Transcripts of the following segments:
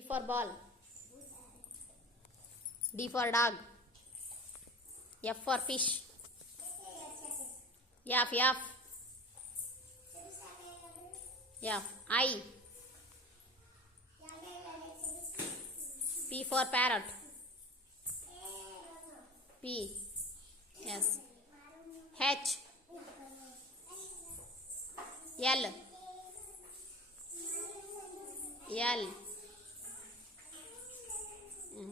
B for ball. D for dog. F for fish. F. I. P for parrot. P. Yes. H. L.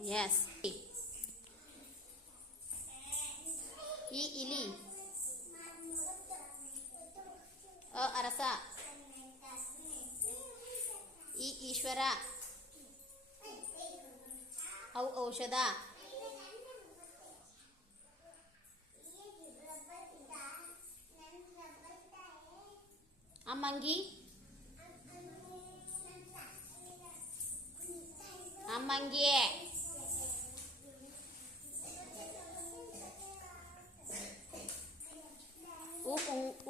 Yes. E. Ili. Arasa. Ishwara. ಔಷಧ. ಅಮ್ಮಂಗಿ.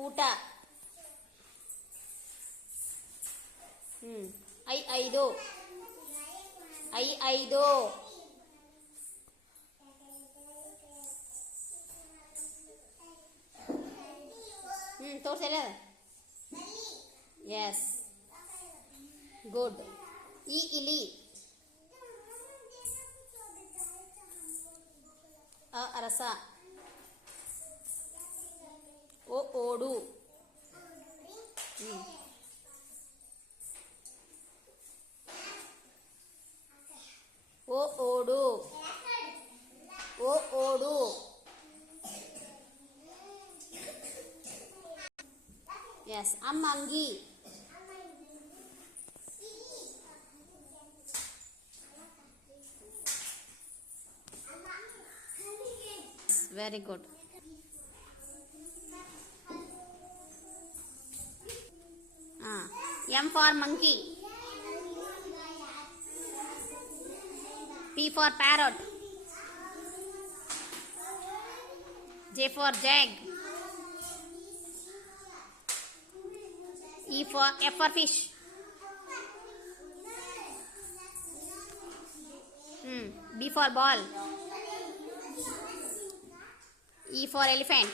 ಊಟ. ಐದು. ತೋರ್ಸಲ್ಲ. Yes, good. ಇಲಿ. ಅರಸ. ಓಡು. ಓಡು. ಎಸ್, ಅಮ್ಮಂಗಿ. Very good. M for monkey. P for parrot. J for jag. F for fish. B for ball. E for elephant.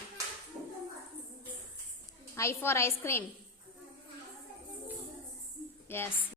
I for ice cream. Yes.